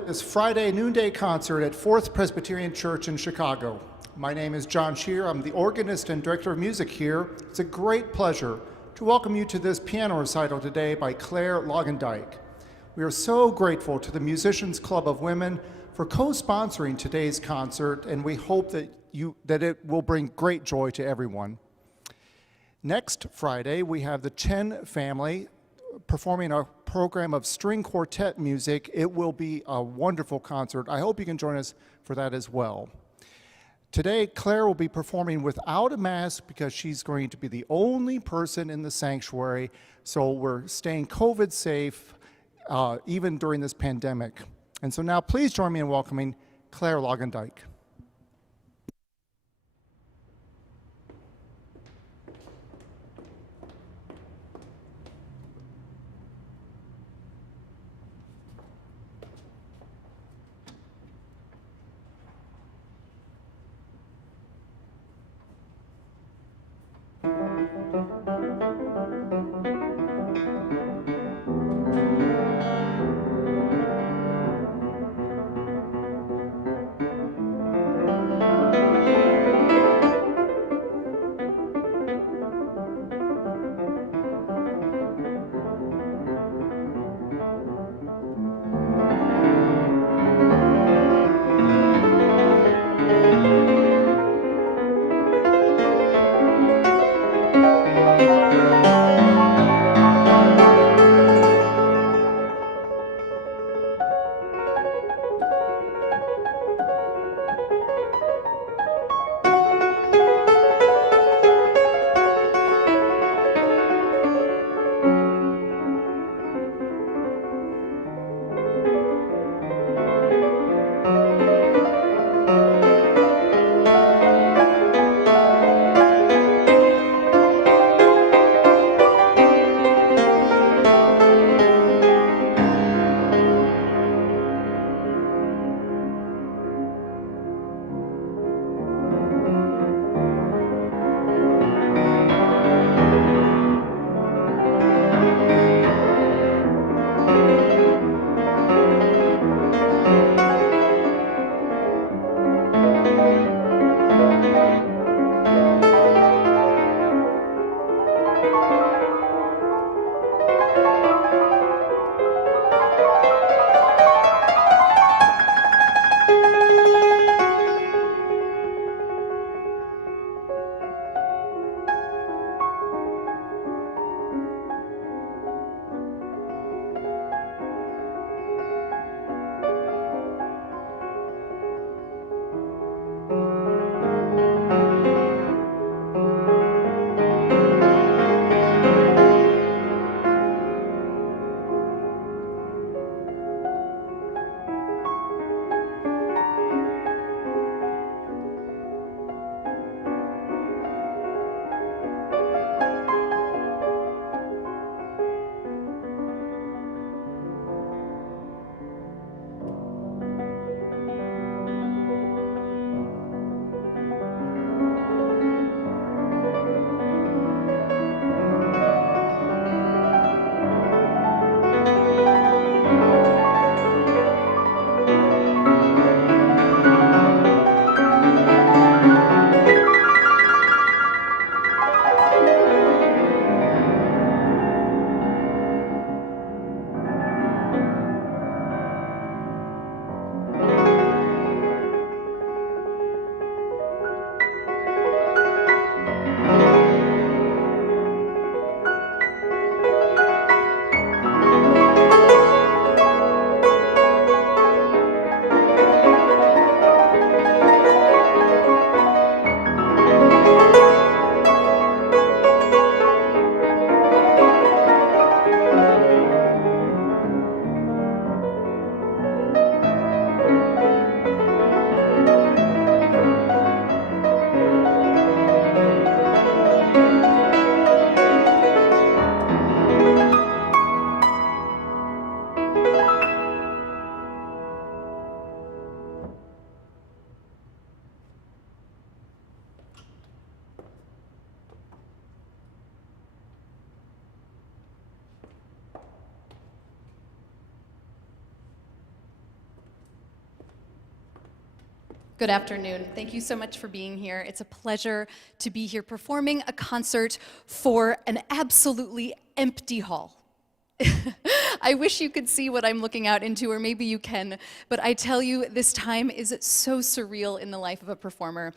This Friday Noonday concert at Fourth Presbyterian Church in Chicago. My name is John Shear. I'm the organist and director of music here. It's a great pleasure to welcome you to this piano recital today by Claire Lagendijk. We are so grateful to the Musicians Club of Women for co-sponsoring today's concert, and we hope that it will bring great joy to everyone. Next Friday, we have the Chen family performing a program of string quartet music. It will be a wonderful concert. I hope you can join us for that as well. Today, Claire will be performing without a mask because she's going to be the only person in the sanctuary, so we're staying COVID safe even during this pandemic. And so now please join me in welcoming Claire Lagendijk. Good afternoon. Thank you so much for being here. It's a pleasure to be here performing a concert for an absolutely empty hall. I wish you could see what I'm looking out into, or maybe you can, but I tell you, this time is so surreal in the life of a performer.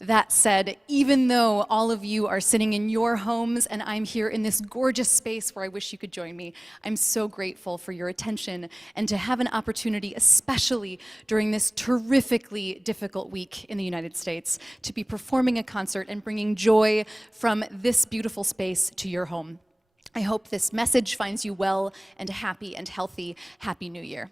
That said, even though all of you are sitting in your homes and I'm here in this gorgeous space where I wish you could join me, I'm so grateful for your attention and to have an opportunity, especially during this terrifically difficult week in the United States, to be performing a concert and bringing joy from this beautiful space to your home. I hope this message finds you well and happy and healthy. Happy New Year.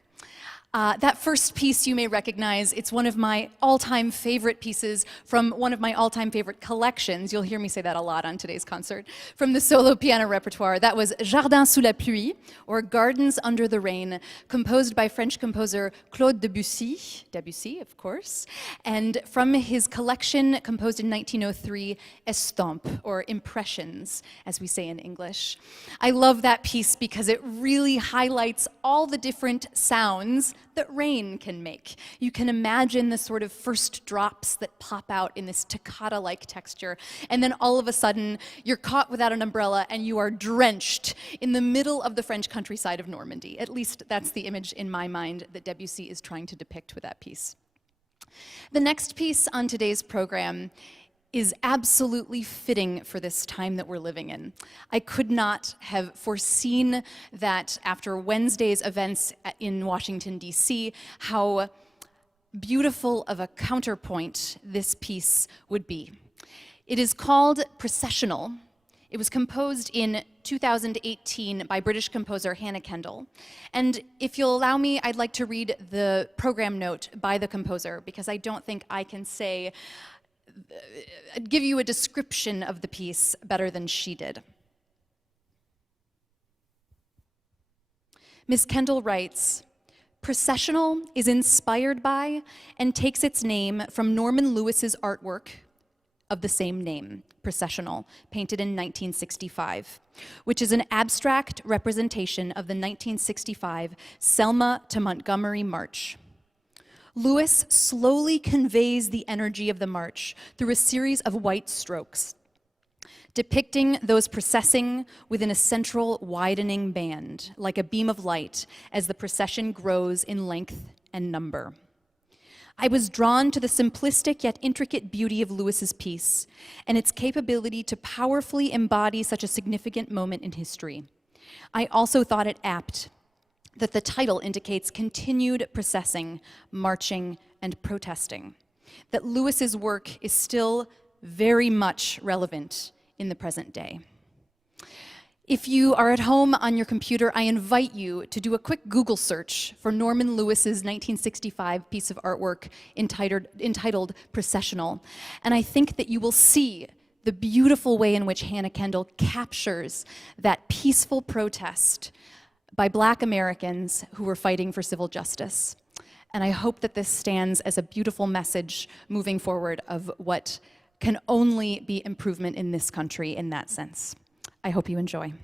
That first piece you may recognize, it's one of my all-time favorite pieces from one of my all-time favorite collections. You'll hear me say that a lot on today's concert. From the solo piano repertoire, that was Jardin sous la pluie, or Gardens under the Rain, composed by French composer Claude Debussy, of course, and from his collection composed in 1903, Estampes, or Impressions, as we say in English. I love that piece because it really highlights all the different sounds that rain can make. You can imagine the sort of first drops that pop out in this toccata-like texture, and then all of a sudden, you're caught without an umbrella and you are drenched in the middle of the French countryside of Normandy. At least that's the image in my mind that Debussy is trying to depict with that piece. The next piece on today's program is absolutely fitting for this time that we're living in. I could not have foreseen that after Wednesday's events in Washington, D.C., how beautiful of a counterpoint this piece would be. It is called Processional. It was composed in 2018 by British composer Hannah Kendall. And if you'll allow me, I'd like to read the program note by the composer, because I don't think I can give you a description of the piece better than she did. Ms. Kendall writes, "Processional is inspired by and takes its name from Norman Lewis's artwork of the same name, Processional, painted in 1965, which is an abstract representation of the 1965 Selma to Montgomery March. Lewis slowly conveys the energy of the march through a series of white strokes, depicting those processing within a central widening band, like a beam of light, as the procession grows in length and number. I was drawn to the simplistic yet intricate beauty of Lewis's piece and its capability to powerfully embody such a significant moment in history. I also thought it apt that the title indicates continued processing, marching, and protesting, that Lewis's work is still very much relevant in the present day. If you are at home on your computer, I invite you to do a quick Google search for Norman Lewis's 1965 piece of artwork entitled Processional, and I think that you will see the beautiful way in which Hannah Kendall captures that peaceful protest by Black Americans who were fighting for civil justice. And I hope that this stands as a beautiful message moving forward of what can only be improvement in this country in that sense. I hope you enjoy.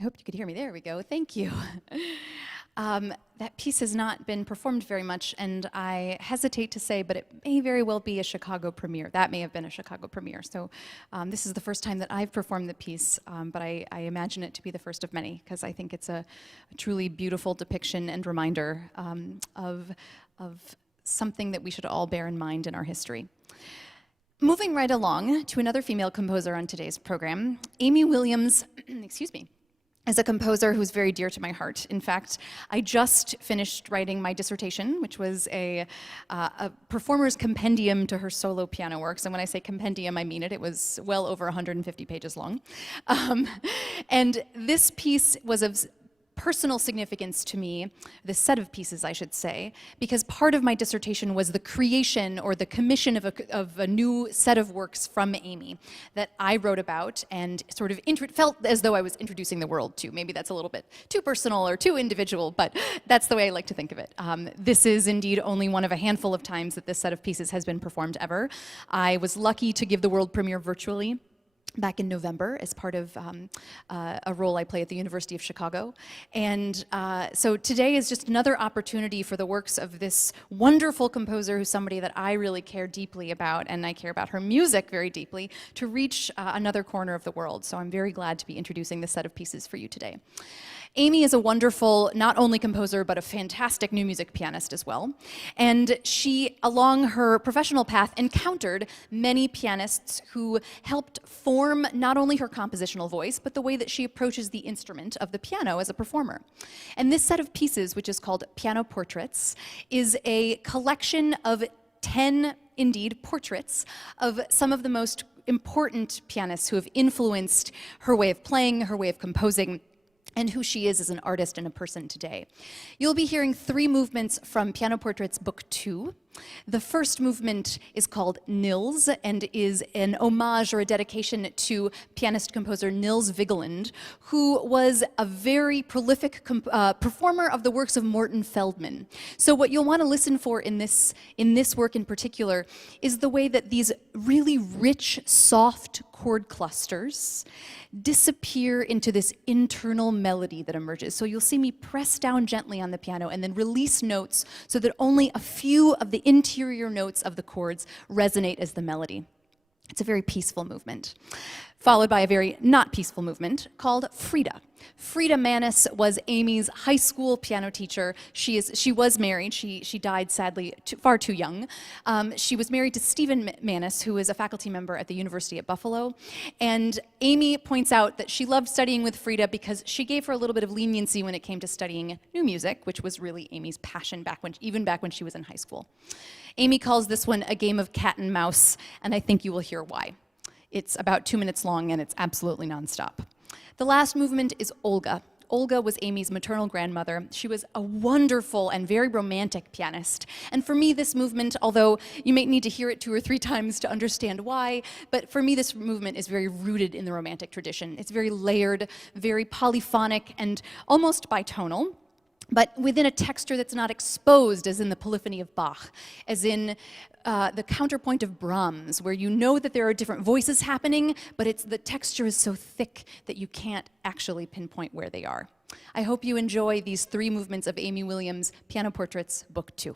I hope you could hear me. There we go. Thank you. That piece has not been performed very much, and I hesitate to say, but it may very well be a Chicago premiere. That may have been a Chicago premiere. So this is the first time that I've performed the piece, but I imagine it to be the first of many, because I think it's a truly beautiful depiction and reminder of something that we should all bear in mind in our history. Moving right along to another female composer on today's program, Amy Williams, excuse me, is a composer who's very dear to my heart. In fact, I just finished writing my dissertation, which was a performer's compendium to her solo piano works. And when I say compendium, I mean it. It was well over 150 pages long. And this piece was of personal significance to me, this set of pieces, I should say, because part of my dissertation was the creation or the commission of a new set of works from Amy that I wrote about and sort of felt as though I was introducing the world to. Maybe that's a little bit too personal or too individual, but that's the way I like to think of it. This is indeed only one of a handful of times that this set of pieces has been performed ever. I was lucky to give the world premiere virtually back in November as part of a role I play at the University of Chicago. And so today is just another opportunity for the works of this wonderful composer who's somebody that I really care deeply about, and I care about her music very deeply, to reach another corner of the world. So I'm very glad to be introducing this set of pieces for you today. Amy is a wonderful, not only composer, but a fantastic new music pianist as well. And she, along her professional path, encountered many pianists who helped form not only her compositional voice, but the way that she approaches the instrument of the piano as a performer. And this set of pieces, which is called Piano Portraits, is a collection of 10, indeed, portraits of some of the most important pianists who have influenced her way of playing, her way of composing, and who she is as an artist and a person today. You'll be hearing 3 movements from Piano Portraits Book 2. The first movement is called Nils and is an homage or a dedication to pianist-composer Nils Vigeland, who was a very prolific performer of the works of Morton Feldman. So what you'll want to listen for in this work in particular is the way that these really rich, soft chord clusters disappear into this internal melody that emerges. So you'll see me press down gently on the piano and then release notes so that only a few of the interior notes of the chords resonate as the melody. It's a very peaceful movement, followed by a very not peaceful movement called Frida. Frida Mannis was Amy's high school piano teacher. She was married. She died sadly far too young. She was married to Stephen Mannis, who is a faculty member at the University at Buffalo. And Amy points out that she loved studying with Frida because she gave her a little bit of leniency when it came to studying new music, which was really Amy's passion even back when she was in high school. Amy calls this one a game of cat and mouse, and I think you will hear why. It's about 2 minutes long, and it's absolutely nonstop. The last movement is Olga. Olga was Amy's maternal grandmother. She was a wonderful and very romantic pianist. And for me, this movement, although you may need to hear it 2 or 3 times to understand why, but for me, this movement is very rooted in the romantic tradition. It's very layered, very polyphonic, and almost bitonal, but within a texture that's not exposed, as in the polyphony of Bach, as in the counterpoint of Brahms, where you know that there are different voices happening, but the texture is so thick that you can't actually pinpoint where they are. I hope you enjoy these 3 movements of Amy Williams' Piano Portraits, Book 2.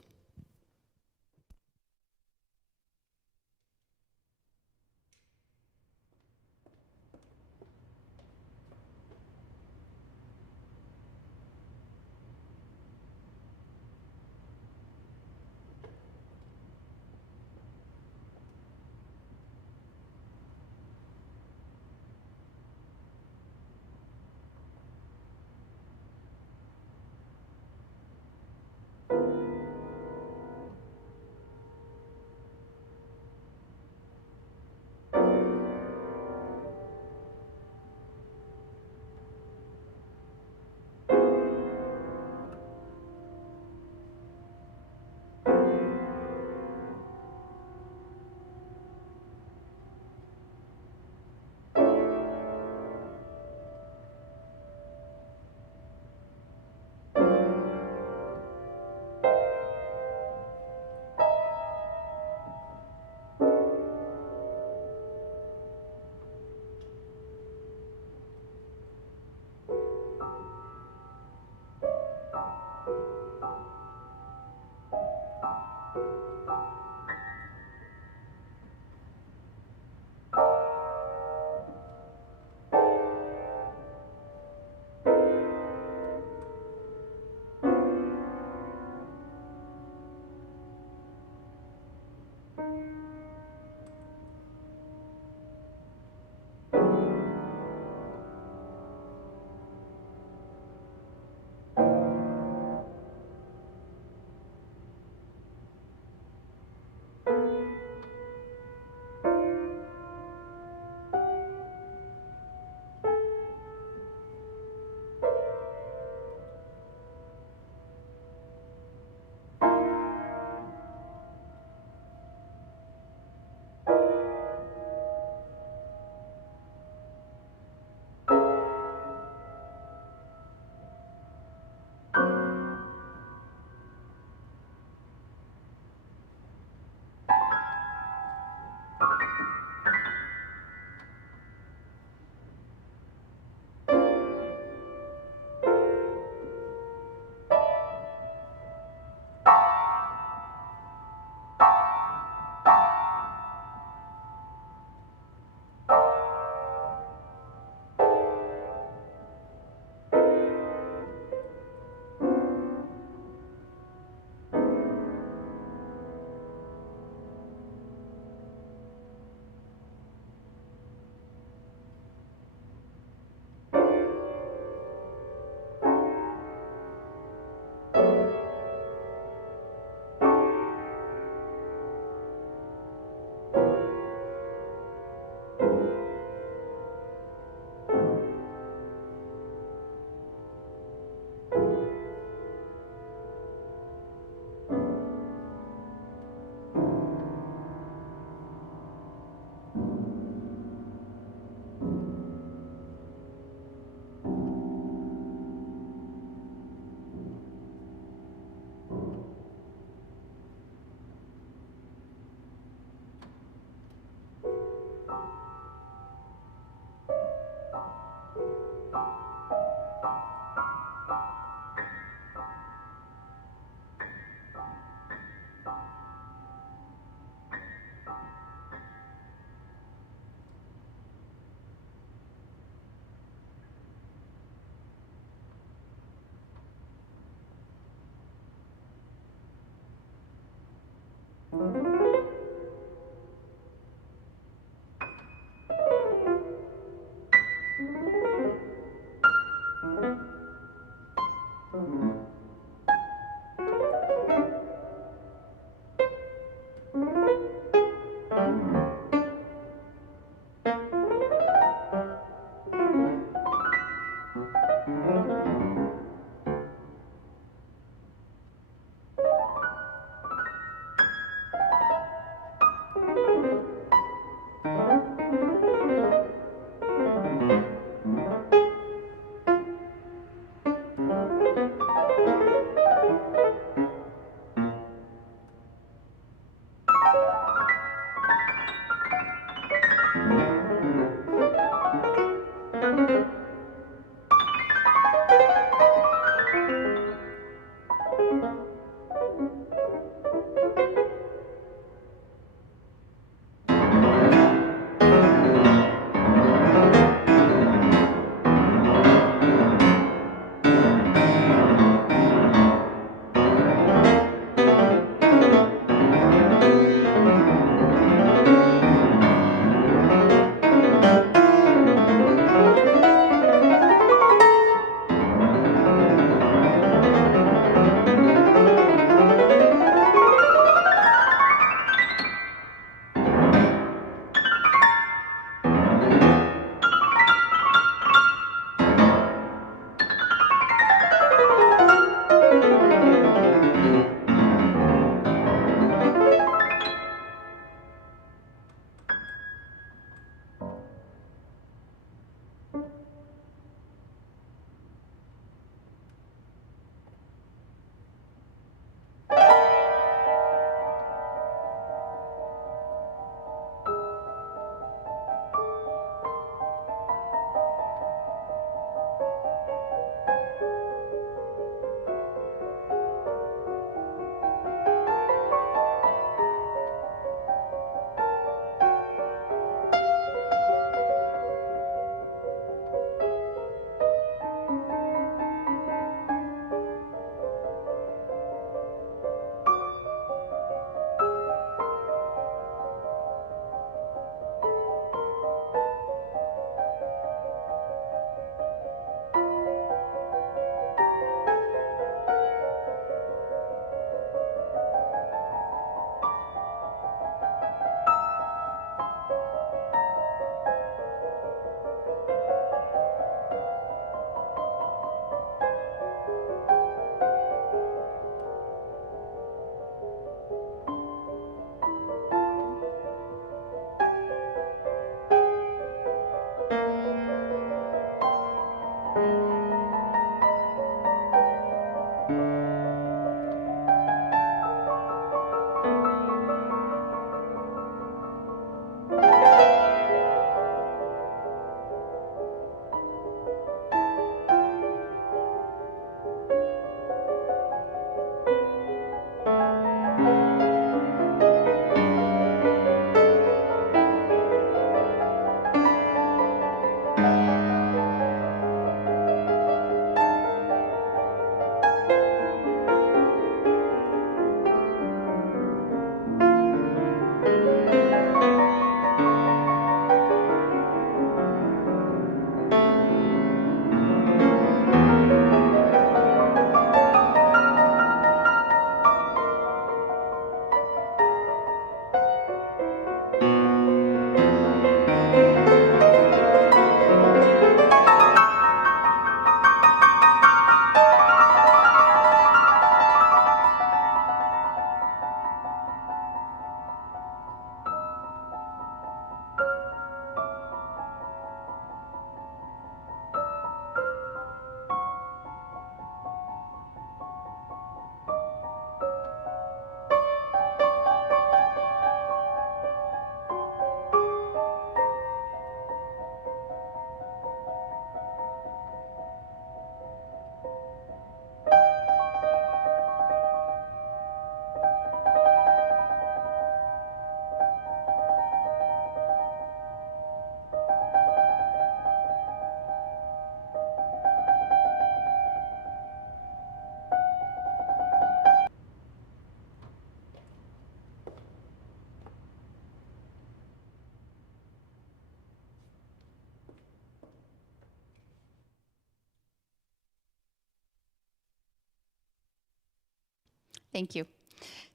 Thank you.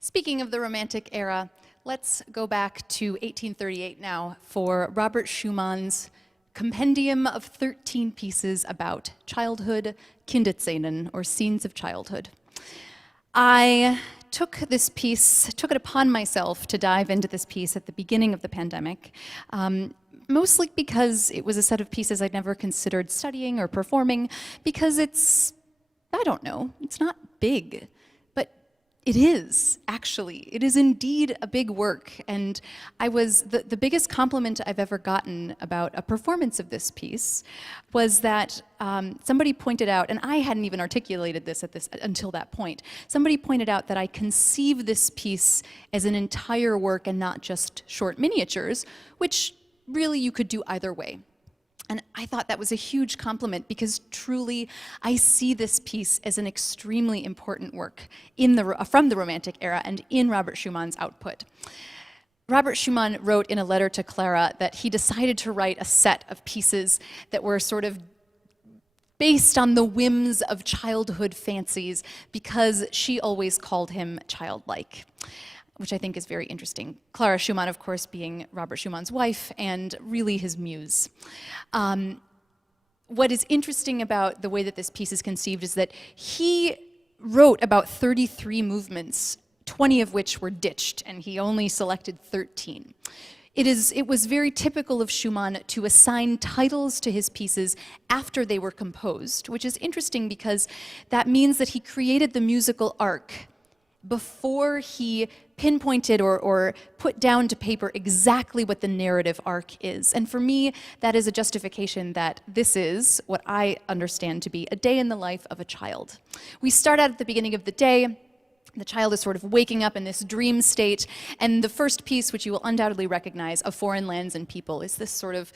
Speaking of the Romantic era, let's go back to 1838 now for Robert Schumann's compendium of 13 pieces about childhood, Kinderszenen, or scenes of childhood. I took it upon myself to dive into this piece at the beginning of the pandemic, mostly because it was a set of pieces I'd never considered studying or performing, because it's not big. It is, actually. It is indeed a big work. And the biggest compliment I've ever gotten about a performance of this piece was that somebody pointed out, and I hadn't even articulated this until that point, somebody pointed out that I conceive this piece as an entire work and not just short miniatures, which really you could do either way. And I thought that was a huge compliment because truly I see this piece as an extremely important work from the Romantic era and in Robert Schumann's output. Robert Schumann wrote in a letter to Clara that he decided to write a set of pieces that were sort of based on the whims of childhood fancies because she always called him childlike, which I think is very interesting. Clara Schumann, of course, being Robert Schumann's wife and really his muse. What is interesting about the way that this piece is conceived is that he wrote about 33 movements, 20 of which were ditched, and he only selected 13. It was very typical of Schumann to assign titles to his pieces after they were composed, which is interesting because that means that he created the musical arc before he pinpointed or put down to paper exactly what the narrative arc is. And for me, that is a justification that this is what I understand to be a day in the life of a child. We start out at the beginning of the day. The child is sort of waking up in this dream state, and the first piece, which you will undoubtedly recognize, Of Foreign Lands and People, is this sort of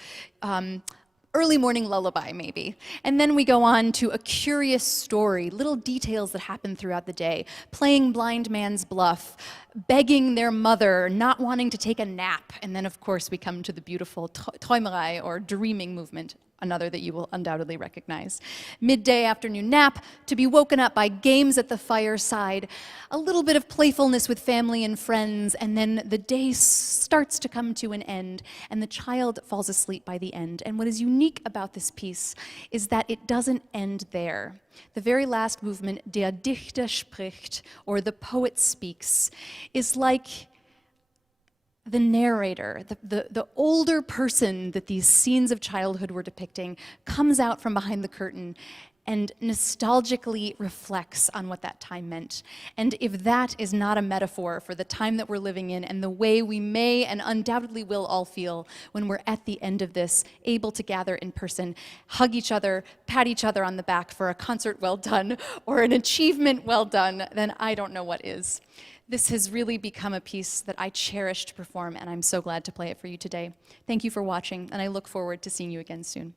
early morning lullaby, maybe. And then we go on to a curious story, little details that happen throughout the day, playing blind man's bluff, begging their mother, not wanting to take a nap. And then, of course, we come to the beautiful Träumerei, or dreaming movement, another that you will undoubtedly recognize. Midday afternoon nap, to be woken up by games at the fireside, a little bit of playfulness with family and friends, and then the day starts to come to an end, and the child falls asleep by the end. And what is unique about this piece is that it doesn't end there. The very last movement, Der Dichter spricht, or the poet speaks, is like the narrator, the older person that these scenes of childhood were depicting, comes out from behind the curtain and nostalgically reflects on what that time meant. And if that is not a metaphor for the time that we're living in and the way we may and undoubtedly will all feel when we're at the end of this, able to gather in person, hug each other, pat each other on the back for a concert well done or an achievement well done, then I don't know what is. This has really become a piece that I cherish to perform, and I'm so glad to play it for you today. Thank you for watching, and I look forward to seeing you again soon.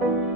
you.